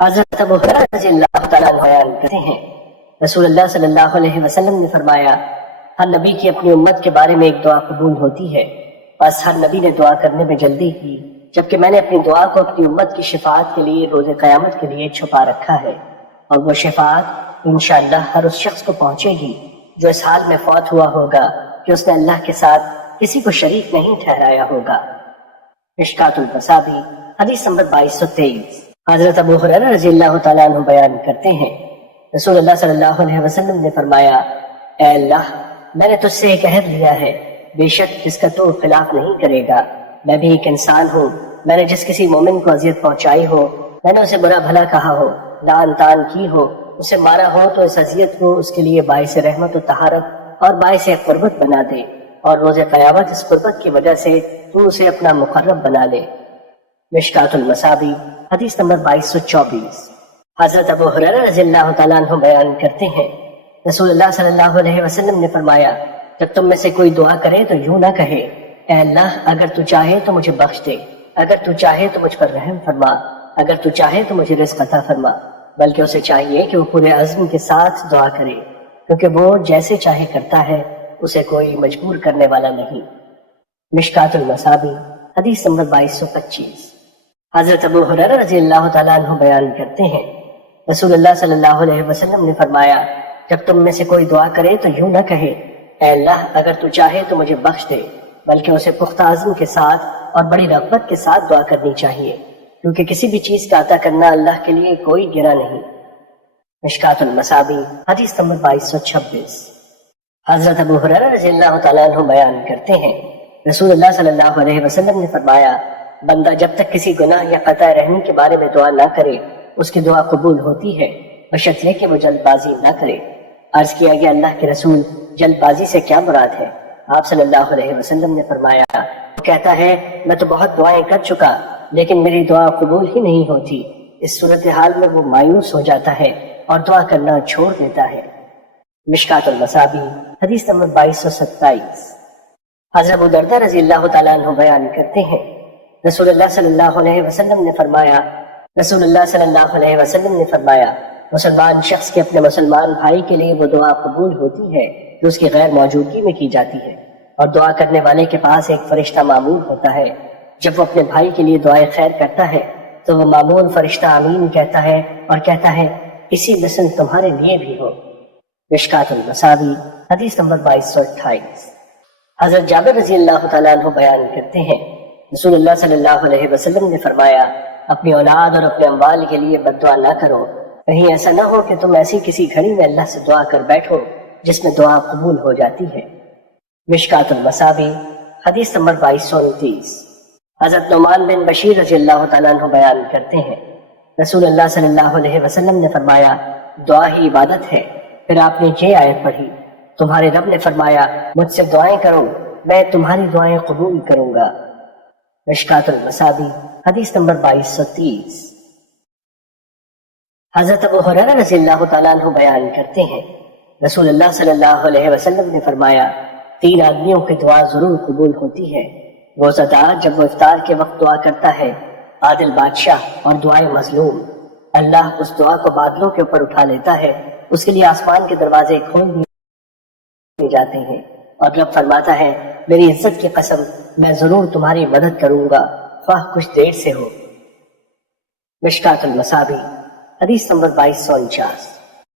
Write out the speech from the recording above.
حضرت ابو ہریرہ رضی اللہ تعالیٰ عنہ بیان کرتے ہیں رسول اللہ صلی اللہ علیہ وسلم نے فرمایا ہر نبی کی اپنی امت کے بارے میں ایک دعا قبول ہوتی ہے، بس ہر نبی نے دعا کرنے میں جلدی کی، جبکہ میں نے اپنی دعا کو اپنی امت کی شفاعت کے لیے روز قیامت کے لیے چھپا رکھا ہے، اور وہ شفاعت انشاءاللہ ہر اس شخص کو پہنچے گی جو اس حال میں فوت ہوا ہوگا کہ اس نے اللہ کے ساتھ کسی کو شریک نہیں ٹھہرایا ہوگا۔ مشکات المصابیح حدیث نمبر 2223۔ حضرت ابو ہریرہ رضی اللہ تعالیٰ عنہ بیان کرتے ہیں رسول اللہ صلی اللہ علیہ وسلم نے فرمایا اے اللہ، میں نے تجھ سے ایک عہد لیا ہے، بے شک جس کا تو خلاف نہیں کرے گا، میں بھی ایک انسان ہوں، میں نے جس کسی مومن کو اذیت پہنچائی ہو، میں نے اسے برا بھلا کہا ہو، لعن طعن کی ہو، اسے مارا ہو، تو اس اذیت کو اس کے لیے باعث رحمت و طہارت اور باعث قربت بنا دے، اور روز قیامت اس قربت کی وجہ سے تو اسے اپنا مقرب بنا لے۔ مشکات المصابیح حدیث نمبر 2224۔ حضرت ابو ہریرہ رضی اللہ تعالیٰ عنہ بیان کرتے ہیں رسول اللہ صلی اللہ علیہ وسلم نے فرمایا جب تم میں سے کوئی دعا کرے تو یوں نہ کہے اے اللہ اگر تو چاہے تو مجھے بخش دے، اگر تو چاہے تو مجھ پر رحم فرما، اگر تو چاہے تو مجھے رزق عطا فرما، بلکہ اسے چاہیے کہ وہ پورے عزم کے ساتھ دعا کرے، کیونکہ وہ جیسے چاہے کرتا ہے، اسے کوئی مجبور کرنے والا نہیں۔ مشکات المصابیح حدیث نمبر 2225۔ حضرت ابو ہریرہ رضی اللہ تعالیٰ عنہ بیان کرتے ہیں رسول اللہ صلی اللہ علیہ وسلم نے فرمایا جب تم میں سے کوئی دعا کرے تو یوں نہ کہے اے اللہ اگر تو چاہے تو مجھے بخش دے، بلکہ اسے پختہ عزم کے ساتھ اور بڑی رغبت کے ساتھ دعا کرنی چاہیے، کیونکہ کسی بھی چیز کا عطا کرنا اللہ کے لیے کوئی گرہ نہیں۔ مشکات المصابیح حدیث نمبر 2226۔ حضرت ابو ہریرہ رضی اللہ تعالیٰ عنہ بیان کرتے ہیں رسول اللہ صلی اللہ علیہ وسلم نے فرمایا بندہ جب تک کسی گناہ یا قطع رحمی کے بارے میں دعا نہ کرے اس کی دعا قبول ہوتی ہے، بشرط یہ کہ وہ جلد بازی نہ کرے۔ عرض کیا گیا اللہ کے رسول جلد بازی سے کیا مراد ہے؟ آپ صلی اللہ علیہ وسلم نے فرمایا وہ کہتا ہے میں تو بہت دعائیں کر چکا لیکن میری دعا قبول ہی نہیں ہوتی، اس صورتحال میں وہ مایوس ہو جاتا ہے اور دعا کرنا چھوڑ دیتا ہے۔ مشکات المصابیح حدیث نمبر 2227۔ حضرت ابو دردہ رضی اللہ تعالیٰ عنہ بیان کرتے ہیں رسول اللہ صلی اللہ علیہ وسلم نے فرمایا مسلمان شخص کے اپنے مسلمان بھائی کے لیے وہ دعا قبول ہوتی ہے جو اس کی غیر موجودگی میں کی جاتی ہے، اور دعا کرنے والے کے پاس ایک فرشتہ معمول ہوتا ہے، جب وہ اپنے بھائی کے لیے دعائے خیر کرتا ہے تو وہ معمول فرشتہ آمین کہتا ہے اور کہتا ہے اسی مثل تمہارے لیے بھی ہو۔ مشکات المصابیح حدیث نمبر 2228۔ حضرت جابر رضی اللہ تعالیٰ عنہ بیان کرتے ہیں رسول اللہ صلی اللہ علیہ وسلم نے فرمایا اپنی اولاد اور اپنے اموال کے لیے بد دعا نہ کرو، کہیں ایسا نہ ہو کہ تم ایسی کسی گھڑی میں اللہ سے دعا کر بیٹھو جس میں دعا قبول ہو جاتی ہے۔ مشکات المصابیح حدیث نمبر 2229۔ حضرت نعمان بن بشیر رضی اللہ تعالیٰ عنہ بیان کرتے ہیں رسول اللہ صلی اللہ علیہ وسلم نے فرمایا دعا ہی عبادت ہے، پھر آپ نے یہ آیت پڑھی تمہارے رب نے فرمایا مجھ سے دعائیں کرو میں تمہاری دعائیں قبول کروں گا۔ مشکات المصابیح حدیث نمبر 2230۔ حضرت ابو ہریرہ رضی اللہ تعالیٰ عنہ بیان کرتے ہیں رسول اللہ صلی اللہ علیہ وسلم نے فرمایا 3 آدمیوں کی دعا ضرور قبول ہوتی ہے، روزہ دار جب وہ افطار کے وقت دعا کرتا ہے، عادل بادشاہ اور دعائے مظلوم۔ اللہ اس دعا کو بادلوں کے اوپر اٹھا لیتا ہے، اس کے لیے آسمان کے دروازے کھول دیے جاتے ہیں، اور رب فرماتا ہے میری عزت کی قسم میں ضرور تمہاری مدد کروں گا خواہ کچھ دیر سے ہو۔ مشکات المصابیح حدیث نمبر 2249۔